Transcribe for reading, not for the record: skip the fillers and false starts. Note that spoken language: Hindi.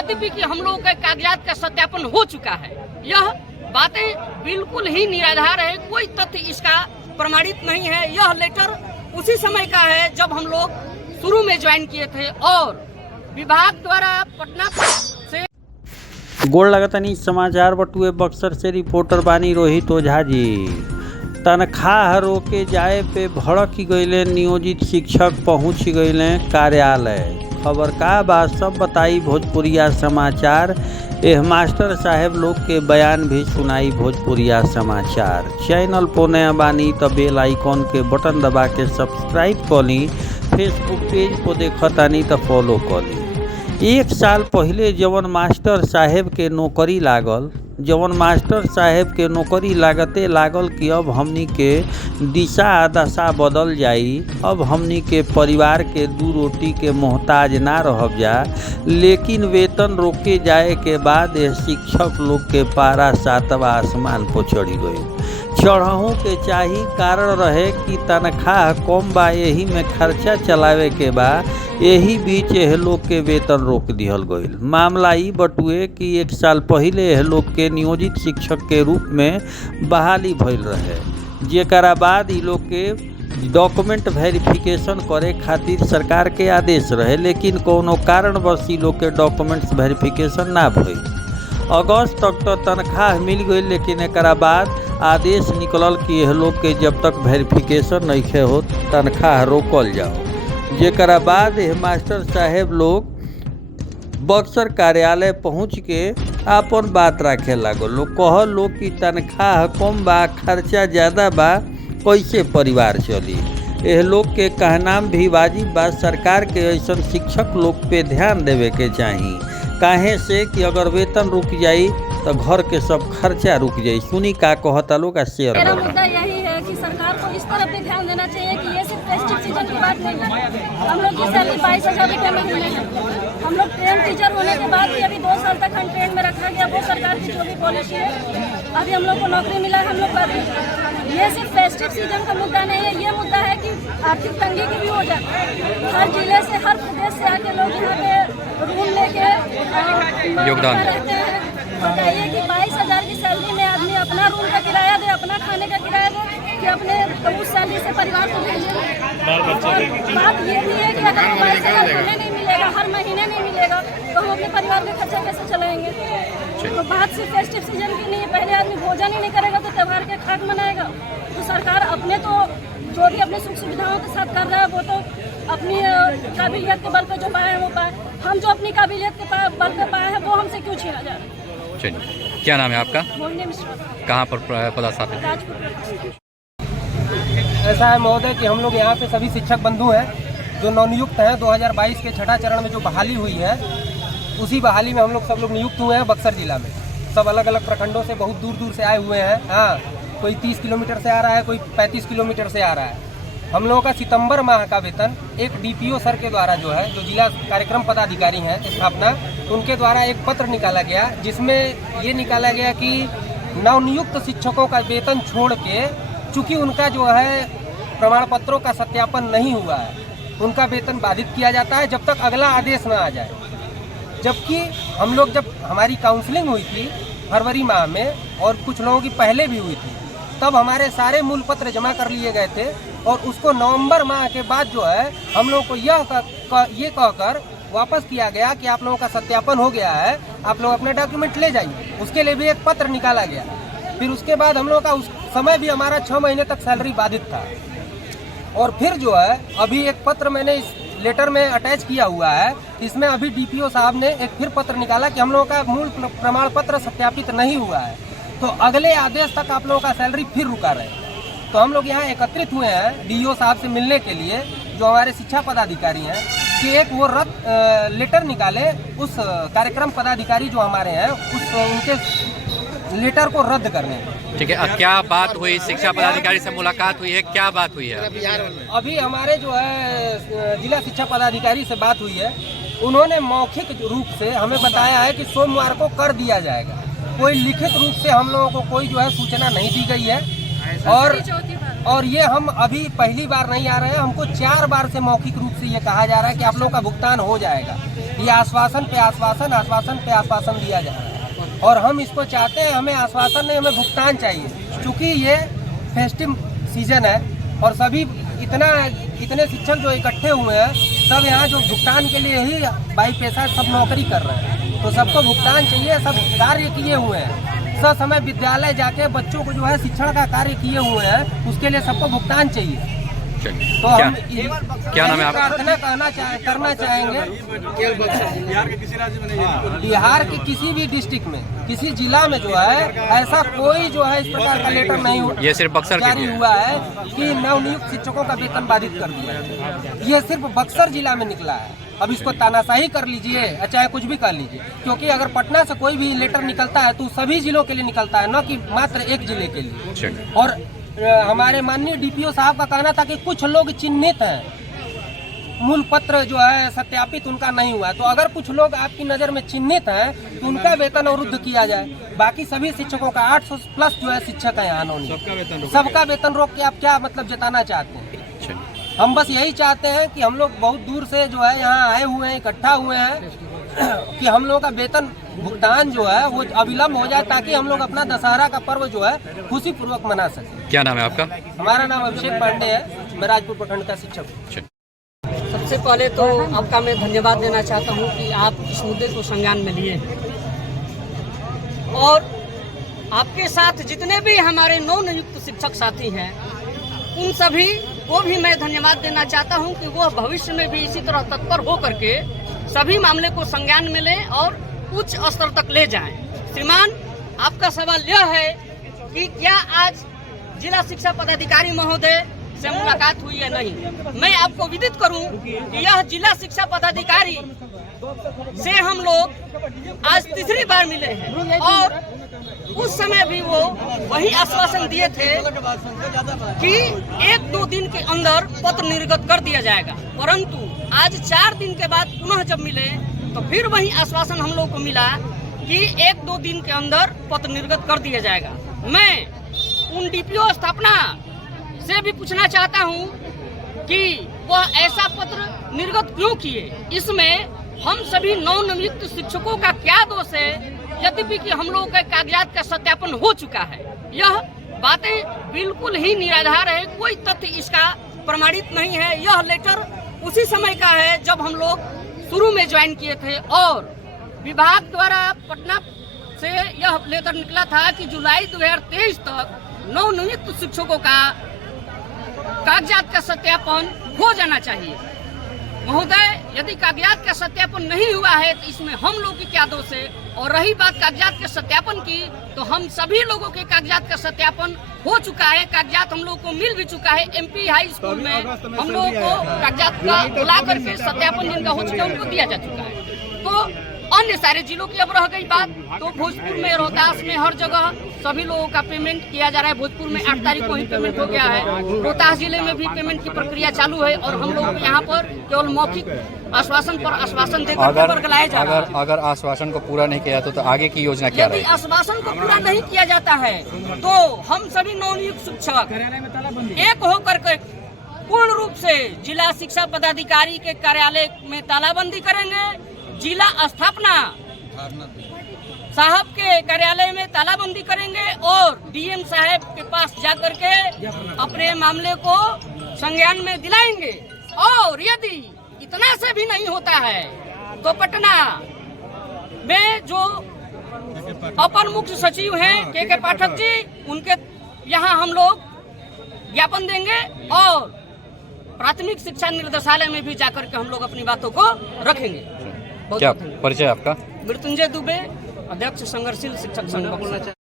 यद्यपि कि हम लोगों के कागजात का सत्यापन हो चुका है। यह बातें बिल्कुल ही निराधार है, कोई तथ्य इसका प्रमाणित नहीं है। यह लेटर उसी समय का है जब हम लोग शुरू में ज्वाइन किए थे और विभाग द्वारा पटना से गोड़ लगतनी समाचार बटुए बक्सर से रिपोर्टर बानी रोहित ओझा जी। तनख्वाह रोके जाए पे भड़क गईले नियोजित शिक्षक पहुंच गईले कार्यालय। खबर का बात सब बताई भोजपुरिया समाचार। एह मास्टर साहेब लोग के बयान भी सुनाई भोजपुरिया समाचार। चैनल पर नया बानी तो बेल आइकॉन के बटन दबा के सब्सक्राइब कर ली। फेसबुक पेज पर देखतानी तो फॉलो कर ली। 1 साल पहले जवन मास्टर साहेब के नौकरी लागते लागल कि अब हमनी के दिशा दशा बदल जाई। अब हमनी के परिवार के 2 रोटी के मोहताज ना रह जा। लेकिन वेतन रोके जाए के बाद शिक्षक लोग के पारा 7वां आसमान पर चढ़ी गई। चढ़हू के चाही कारण रहे कि तनख्वाह कम बा, यही में खर्चा चलावे के बा। यही बीच एह लोग के वेतन रोक दिहल गईल। मामला ई बटुए कि 1 साल पहले एह लोग के नियोजित शिक्षक के रूप में बहाली भइल रहे, जेकरा बाद ई लोग के डॉक्यूमेंट वेरिफिकेशन करे खातिर सरकार के आदेश रहे, लेकिन कोनो कारणवश ई लोग के डॉक्यूमेंट्स वेरिफिकेशन ना भइल। अगस्त तक तो तनख्वाह मिल गई, लेकिन एकरा बाद आदेश निकलल कि यह लोग के जब तक वेरिफिकेशन नहीं हो तनख्वाह रोकल जाओ। जेकरा बाद यह मास्टर साहेब लोग बक्सर कार्यालय पहुँच के अपन बात रखे लागल। लोग कहल लोग कि तनख्वाह कम बा, खर्चा ज़्यादा बा, कैसे परिवार चली। यह लोग के कहनाम भी वाजिब बा। सरकार के ऐसा शिक्षक लोग पे ध्यान देवे के चाहिए। काहे से कि अगर वेतन रुक जाई तो घर के सब खर्चा रुक जाई। सुनी का कहता लोग का शेयर। मेरा मुद्दा यही है कि सरकार को इस तरफ भी ध्यान देना चाहिए कि ये सिर्फ फेस्टिव सीजन की बात नहीं है। हम लोग की सैलरी 22,000 रुपये महीने है। हम लोग ट्रेन टीचर होने के बाद भी अभी 2 साल तक हम ट्रेन में रखा गया। वो सरकार की जो भी पॉलिसी है, अभी हम लोग को नौकरी मिला, हम लोग कर रहे हैं। ये सिर्फ फेस्टिव सीजन का मुद्दा नहीं है, ये मुद्दा है कि आर्थिक तंगी की भी हो जाए। हर जिले से, हर प्रदेश से आके लोग यहाँ पे रूम लेके योगदान रहते हैं। बताइए कि 22,000 की सैलरी में आदमी अपना रूम का किराया दे, अपना खाने का किराया दे, कि अपने उस सैलरी से परिवार को भेजे। बात ये भी है कि अगर 22,000 हमें नहीं मिलेगा, हर महीने नहीं मिलेगा, तो हम अपने परिवार का खर्चा कैसे चलाएंगे। तो बात सिर्फ फेस्टिव सीजन की नहीं है। पहले आदमी भोजन ही नहीं करेगा तो त्योहार के खाक मनाएगा। तो सरकार अपने तो जो भी अपने सुख सुविधाओं के साथ कर रहा है वो तो अपनी काबिलियत के बल पर जो पाए हैं वो पाए। हम जो अपनी काबिलियत के बल पर पाए हैं वो हमसे क्यों छीना जा रहा है। चलिए, क्या नाम है आपका? मोहिनी मिश्रा। कहाँ पर पदस्थापित है? ऐसा है महोदय कि हम लोग यहाँ पे सभी शिक्षक बंधु हैं जो नवनियुक्त हैं। 2022 के छठा चरण में जो बहाली हुई है, उसी बहाली में हम लोग सब लोग नियुक्त हुए हैं बक्सर जिला में। सब अलग अलग प्रखंडों से बहुत दूर दूर से आए हुए हैं। हाँ, कोई 30 किलोमीटर से आ रहा है, कोई 35 किलोमीटर से आ रहा है। हम लोगों का सितंबर माह का वेतन एक डीपीओ सर के द्वारा जो है, जो जिला कार्यक्रम पदाधिकारी हैं स्थापना, उनके द्वारा एक पत्र निकाला गया, जिसमें ये निकाला गया कि नवनियुक्त शिक्षकों का वेतन छोड़ के, चूँकि उनका जो है प्रमाण पत्रों का सत्यापन नहीं हुआ है, उनका वेतन बाधित किया जाता है जब तक अगला आदेश न आ जाए। जबकि हम लोग जब हमारी काउंसलिंग हुई थी फरवरी माह में, और कुछ लोगों की पहले भी हुई थी, तब हमारे सारे मूल पत्र जमा कर लिए गए थे और उसको नवंबर माह के बाद जो है हम लोगों को ये कहकर वापस किया गया कि आप लोगों का सत्यापन हो गया है, आप लोग अपने डॉक्यूमेंट ले जाइए। उसके लिए भी एक पत्र निकाला गया। फिर उसके बाद हम लोगों का उस समय भी हमारा 6 महीने तक सैलरी बाधित था। और फिर जो है अभी एक पत्र मैंने इस लेटर में अटैच किया हुआ है, इसमें अभी डीपीओ साहब ने एक फिर पत्र निकाला कि हम लोगों का मूल प्रमाण पत्र सत्यापित नहीं हुआ है, तो अगले आदेश तक आप लोगों का सैलरी फिर रुका रहे। तो हम लोग यहाँ एकत्रित हुए हैं डीईओ साहब से मिलने के लिए, जो हमारे शिक्षा पदाधिकारी हैं, कि एक वो लेटर निकाले उस कार्यक्रम पदाधिकारी जो हमारे हैं, उनके लेटर को रद्द करने। ठीक है, क्या बात हुई? शिक्षा पदाधिकारी से मुलाकात हुई है, क्या बात हुई है? अभी हमारे जो है जिला शिक्षा पदाधिकारी से बात हुई है। उन्होंने मौखिक रूप से हमें बताया है कि सोमवार को कर दिया जाएगा। कोई लिखित रूप से हम लोगों को कोई जो है सूचना नहीं दी गई है। और ये हम अभी पहली बार नहीं आ रहे हैं, हमको 4 बार से मौखिक रूप से ये कहा जा रहा है कि आप लोगों का भुगतान हो जाएगा। ये आश्वासन पे आश्वासन, आश्वासन पे आश्वासन दिया जा रहा है और हम इसको चाहते हैं, हमें आश्वासन नहीं, हमें भुगतान चाहिए। क्योंकि ये फेस्टिव सीजन है और सभी इतने शिक्षक जो इकट्ठे हुए हैं, सब यहाँ जो भुगतान के लिए ही बाई पैसा सब नौकरी कर रहे हैं, तो सबको भुगतान चाहिए। सब कार्य किए हुए हैं, सब समय विद्यालय जाके बच्चों को जो है शिक्षण का कार्य किए हुए हैं, उसके लिए सबको भुगतान चाहिए। तो हम क्या नाम है आपका? प्रार्थना करना चाहेंगे, बिहार के किसी भी डिस्ट्रिक्ट में, किसी जिला में जो है ऐसा कोई जो है इस प्रकार का लेटर नहीं हुआ, ये सिर्फ बक्सर जारी हुआ है कि नवनियुक्त शिक्षकों का वेतन बाधित कर दिया है। ये सिर्फ बक्सर जिला में निकला है। अब इसको तानाशाही कर लीजिए, चाहे कुछ भी कर लीजिए, क्योंकि अगर पटना से कोई भी लेटर निकलता है तो सभी जिलों के लिए निकलता है, न कि मात्र एक जिले के लिए। और हमारे माननीय डीपीओ साहब का कहना था कि कुछ लोग चिन्हित हैं, मूल पत्र जो है सत्यापित उनका नहीं हुआ, तो अगर कुछ लोग आपकी नज़र में चिन्हित हैं तो उनका वेतन अवरुद्ध किया जाए। बाकी सभी शिक्षकों का 800 प्लस जो है शिक्षक है यहाँ सबका वेतन रोक के आप क्या मतलब जताना चाहते हैं? हम बस यही चाहते हैं कि हम लोग बहुत दूर से जो है यहाँ आए हुए हैं, इकट्ठा हुए हैं, कि हम लोग का वेतन भुगतान जो है वो अविलंब हो जाए, ताकि हम लोग अपना दशहरा का पर्व जो है खुशी पूर्वक मना सकें। क्या नाम है आपका? हमारा नाम अभिषेक पांडे है, मैं राजपुर प्रखंड का शिक्षक हूँ। सबसे पहले तो आपका मैं धन्यवाद देना चाहता हूँ कि आप इस मुद्दे को संज्ञान में लिए और आपके साथ जितने भी हमारे नवनियुक्त शिक्षक साथी हैं, उन सभी को भी मैं धन्यवाद देना चाहता हूं कि वो भविष्य में भी इसी तरह तत्पर हो करके सभी मामले को संज्ञान में लें और उच्च स्तर तक ले जाएं। श्रीमान, आपका सवाल यह है कि क्या आज जिला शिक्षा पदाधिकारी महोदय से मुलाकात हुई है? नहीं। मैं आपको विदित करूं कि यह जिला शिक्षा पदाधिकारी से हम लोग आज तीसरी बार मिले हैं और उस समय भी वो वही आश्वासन दिए थे कि 1-2 दिन के अंदर पत्र निर्गत कर दिया जाएगा, परंतु आज 4 दिन के बाद पुनः जब मिले तो फिर वही आश्वासन हम लोग को मिला कि 1-2 दिन के अंदर पत्र निर्गत कर दिया जाएगा। मैं उन डीपीओ स्थापना से भी पूछना चाहता हूं कि वह ऐसा पत्र निर्गत क्यों किए, इसमें हम सभी नवनियुक्त शिक्षकों का क्या दोष है? यद्यपि कि हम लोगों के कागजात का सत्यापन हो चुका है, यह बातें बिल्कुल ही निराधार है, कोई तथ्य इसका प्रमाणित नहीं है। यह लेटर उसी समय का है जब हम लोग शुरू में ज्वाइन किए थे और विभाग द्वारा पटना से यह लेटर निकला था कि जुलाई 2023 तक नवनियुक्त शिक्षकों का कागजात का सत्यापन हो जाना चाहिए। महोदय, यदि कागजात का सत्यापन नहीं हुआ है तो इसमें हम लोग की क्या दोष है? और रही बात कागजात के सत्यापन की, तो हम सभी लोगों के कागजात का सत्यापन हो चुका है, कागजात हम लोग को मिल भी चुका है। एमपी हाई स्कूल में हम लोगों को कागजात का बुला करके सत्यापन जिनका हो चुका है उनको दिया जा चुका है। तो अन्य सारे जिलों की अब रह गई बात, तो भोजपुर में, रोहतास में, हर जगह सभी लोगों का पेमेंट किया जा रहा है। भोजपुर में 8 तारीख को ही पेमेंट हो गया है, रोहतास जिले में भी पेमेंट की प्रक्रिया चालू है और हम लोग यहाँ पर केवल मौखिक आश्वासन पर आश्वासन देकर बरगलाया जा रहा है। अगर आश्वासन को पूरा नहीं किया तो आगे की योजना क्या रहेगी? यदि आश्वासन को पूरा नहीं किया जाता है तो हम सभी नवनियुक्त शिक्षक एक होकर के पूर्ण रूप से जिला शिक्षा पदाधिकारी के कार्यालय में तालाबंदी करेंगे, जिला स्थापना साहब के कार्यालय में तालाबंदी करेंगे और डीएम साहब के पास जाकर के अपने मामले को संज्ञान में दिलाएंगे। और यदि इतना से भी नहीं होता है तो पटना में जो अपर मुख्य सचिव हैं के पाठक जी, उनके यहाँ हम लोग ज्ञापन देंगे और प्राथमिक शिक्षा निर्देशालय में भी जाकर के हम लोग अपनी बातों को रखेंगे। क्या परिचय आपका? मृत्युंजय दुबे, अध्यक्ष संघर्षशील शिक्षक संघ।